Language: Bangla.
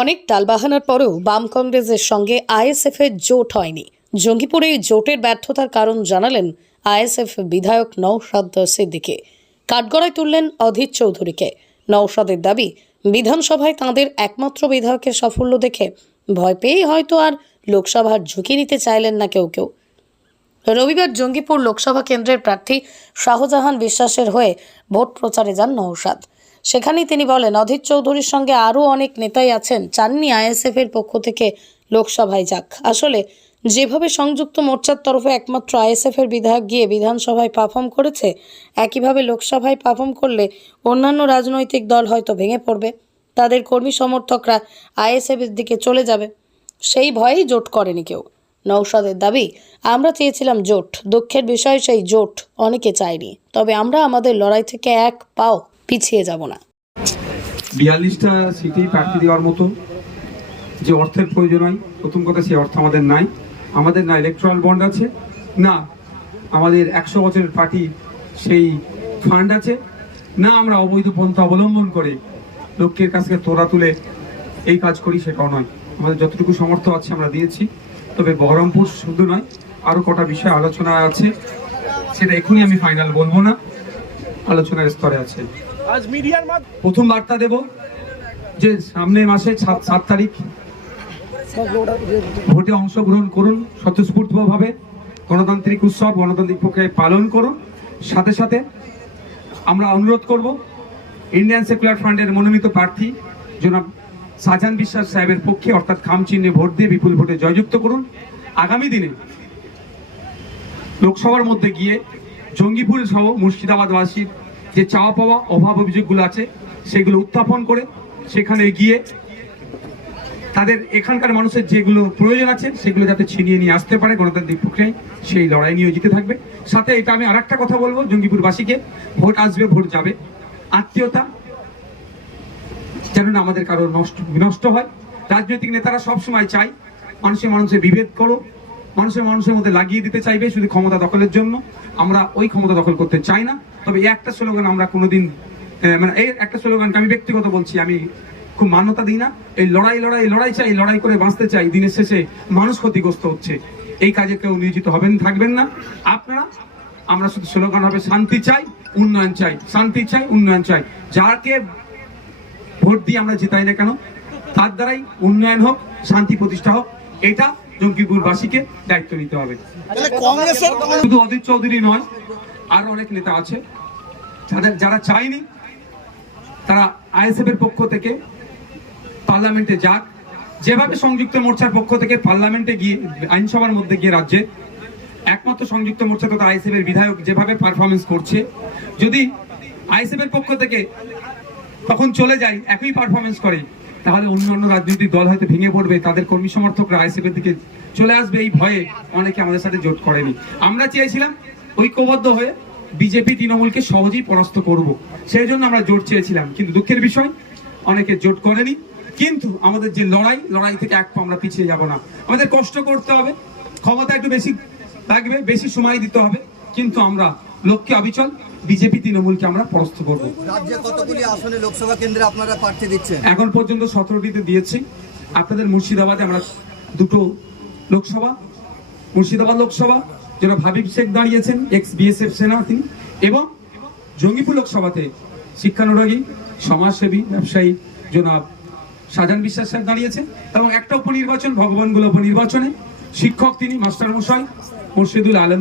অনেক টালবাহানার পরেও বাম কংগ্রেসের সঙ্গে আইএসএফ এর জোট হয়নি। জঙ্গিপুরে জোটের ব্যর্থতার কারণ জানালেন আইএসএফ বিধায়ক নৌসাদ সিদ্দিকে। কাঠগড়ায় তুললেন অধীর চৌধুরীকে। নৌসাদের দাবি, বিধানসভায় তাঁদের একমাত্র বিধায়কের সাফল্য দেখে ভয় পেয়েই হয়তো আর লোকসভার ঝুঁকি নিতে চাইলেন না কেউ কেউ। রবিবার জঙ্গিপুর লোকসভা কেন্দ্রের প্রার্থী শাহজাহান বিশ্বাসের হয়ে ভোট প্রচারে যান নৌসাদ সেখানেই তিনি বলেন, অধীর চৌধুরীর সঙ্গে আরও অনেক নেতাই আছেন, চাননি আইএসএফ এর পক্ষ থেকে লোকসভায় যাক। আসলে যেভাবে সংযুক্ত মোর্চার তরফে একমাত্র আইএসএফ এর বিধায়ক গিয়ে বিধানসভায় পারফর্ম করেছে, একইভাবে লোকসভায় পারফর্ম করলে অন্যান্য রাজনৈতিক দল হয়তো ভেঙে পড়বে। তাদের কর্মী সমর্থকরা আইএসএফ এর দিকে চলে যাবে। সেই ভয়েই জোট করেনি কেউ। নৌসাদের দাবি, আমরা চেয়েছিলাম জোট। দুঃখের বিষয়, সেই জোট অনেকে চায়নি। তবে আমরা আমাদের লড়াই থেকে এক পাও পিছিয়ে যাব না। বিয়াল্লিশটা সিটেই প্রার্থী দেওয়ার মতো যে অর্থের প্রয়োজন হয়, প্রথম কথা সেই অর্থ আমাদের নাই। আমাদের না ইলেকট্রাল বন্ড আছে, না আমাদের একশো বছরের পার্টি সেই ফান্ড আছে, না আমরা অবৈধ পন্থা অবলম্বন করে লোকের কাছ তোরা তুলে এই কাজ করি সেটাও নয়। আমাদের যতটুকু সমর্থ আছে আমরা দিয়েছি, তবে বহরমপুর শুধু নয় আরও কটা বিষয় আলোচনা আছে, সেটা এখনই আমি ফাইনাল বলব না। আলোচনার স্তরে আছে। আজ মিডিয়ার প্রথম বার্তা দেব যে সামনে মাসে সাত সাত তারিখ ভোটে অংশগ্রহণ করুন স্বতঃস্ফূর্তভাবে গণতান্ত্রিক উৎসব গণতান্ত্রিক প্রক্রিয়ায় পালন করুন। সাথে সাথে আমরা অনুরোধ করব ইন্ডিয়ান সেকুলার ফ্রন্টের মনোনীত প্রার্থী জনাব সাজান বিশ্বাস সাহেবের পক্ষে অর্থাৎ খাম চিহ্নে ভোট দিয়ে বিপুল ভোটে জয়যুক্ত করুন। আগামী দিনে লোকসভার মধ্যে গিয়ে জঙ্গিপুর সহ মুর্শিদাবাদবাসীর যে চাওয়া পাওয়া অভাব অভিযোগগুলো আছে, সেগুলো উত্থাপন করে সেখানে গিয়ে তাদের এখানকার মানুষের যেগুলো প্রয়োজন আছে, সেগুলো যাতে ছিনিয়ে নিয়ে আসতে পারে গণতান্ত্রিক প্রক্রিয়ায়, সেই লড়াই নিয়ে জিতে থাকবে। সাথে এটা আমি আর কথা বলব, জঙ্গিপুরবাসীকে ভোট আসবে, ভোট যাবে। আত্মীয়তা যেন না আমাদের কারও নষ্ট বিনষ্ট হয়। রাজনৈতিক নেতারা সবসময় চাই মানুষের মানুষের বিভেদ করো মানুষের মানুষের মধ্যে লাগিয়ে দিতে চাইবে শুধু ক্ষমতা দখলের জন্য। আমরা ওই ক্ষমতা দখল করতে চাই না। তবে একটা স্লোগান আমরা কোনোদিন মানে এই একটা স্লোগানকে আমি ব্যক্তিগত বলছি, আমি খুব মান্যতা দিই না। এই লড়াই লড়াই লড়াই চাই, লড়াই করে বাঁচতে চাই। দিনের শেষে মানুষ ক্ষতিগ্রস্ত হচ্ছে। এই কাজে কেউ নিয়োজিত হবেন, থাকবেন না। আপনারা, আমরা শুধু স্লোগান হবে, শান্তি চাই, উন্নয়ন চাই। শান্তি চাই, উন্নয়ন চাই। যাকে ভোট দিয়ে আমরা জেতাই না কেন, তার দ্বারাই উন্নয়ন হোক, শান্তি প্রতিষ্ঠা হোক। এটা জঙ্গিপুরবাসীকে দায়িত্ব নিতে হবে। শুধু অধীর চৌধুরী নয় আরও অনেক নেতা আছে। যাদের যারা চায়নি তারা আইএসএফ এর পক্ষ থেকে পার্লামেন্টে যাক। যেভাবে সংযুক্ত মোর্চার পক্ষ থেকে পার্লামেন্টে গিয়ে আইনসভার মধ্যে গিয়ে রাজ্যে একমাত্র সংযুক্ত মোর্চা তথা আইএসএফ এর বিধায়ক যেভাবে পারফরমেন্স করছে যদি আইএসএফ এর পক্ষ থেকে তখন চলে যায় একই পারফরমেন্স করে। তাহলে অন্যান্য রাজনৈতিক দল হয়তো ভেঙে পড়বে, তাদের কর্মী সমর্থকরা আইএসএফ দিকে চলে আসবে, এই ভয়ে অনেকে আমাদের সাথে জোট করেনি। আমরা চেয়েছিলাম ঐক্যবদ্ধ হয়ে বিজেপি, তৃণমূলকে সহজেই পরাস্ত করব। সেই জন্য আমরা জোট চেয়েছিলাম, কিন্তু দুঃখের বিষয়, অনেকে জোট করেনি। কিন্তু আমাদের যে লড়াই লড়াই থেকে এক আমরা পিছিয়ে যাব না। আমাদের কষ্ট করতে হবে, ক্ষমতা একটু বেশি লাগবে, বেশি সময় দিতে হবে, কিন্তু আমরা লক্ষ্যে অবিচল। বিজেপি তৃণমূলকে আমরা পরাস্ত করব। রাজ্যে কতগুলি আসনে লোকসভা কেন্দ্রে আপনারা প্রার্থী দিচ্ছেন? এখন পর্যন্ত সতেরোটিতে দিয়েছি। আপনাদের মুর্শিদাবাদে আমরা দুটো লোকসভা। মুর্শিদাবাদ লোকসভা যেটা ভাবিব শেখ দাঁড়িয়েছেন এক্স বিএসএফ সেনা তিনি এবং জঙ্গিপুর লোকসভাতে শিক্ষানুরাগী সমাজসেবী ব্যবসায়ী জনাব সাজান বিশ্বাস সাহেব দাঁড়িয়েছেন এবং একটা উপনির্বাচন ভগবানগুলো উপনির্বাচনে শিক্ষক তিনি মাস্টার মশাই মুর্শিদুল আলম